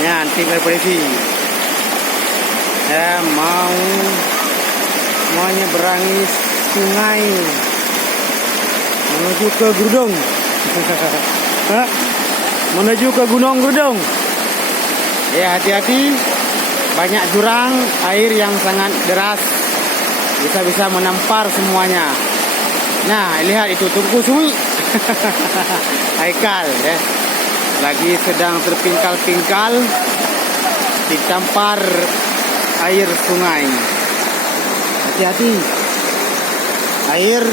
Ya, antik polisi. Ya, mau menyeberangi sungai menuju ke Grudong. Menuju ke Gunung Grudong. Ya, hati-hati. Banyak jurang, air yang sangat deras. Bisa-bisa menampar semuanya. Nah, lihat itu Tungku Sumi. Haikal ya. Lagi sedang terpingkal-pingkal ditampar air sungai. Hati-hati. Air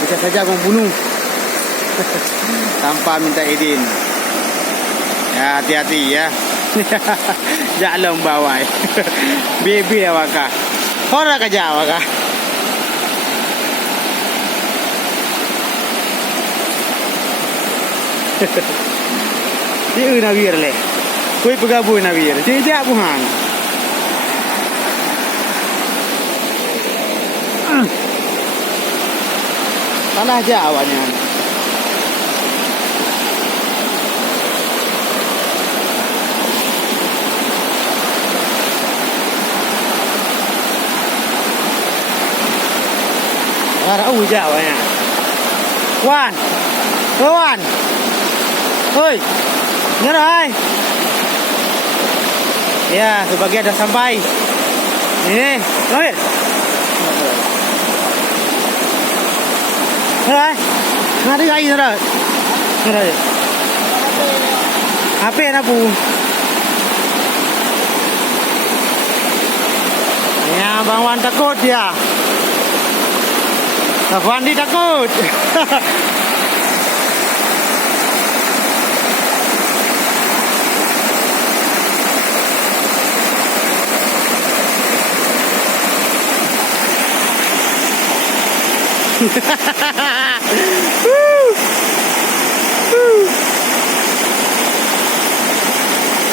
bisa saja membunuh tanpa minta izin. Ya, hati-hati ya. Jalan bawah. Baby awak. Orang kerja awak. Dia nabir le. Koi pegabu nabir. Dia buhan. Salah aja awaknya. Ada aja awaknya. Wan. Wan. Hoi. Ngerai. Ya, sebagian dah sampai. Ini, Lamir. Ngerai. Ngari lagi ngerai. Ngerai. HP napu. Ya, Bang Wan takut dia. Bang Wandi takut. Hahaha.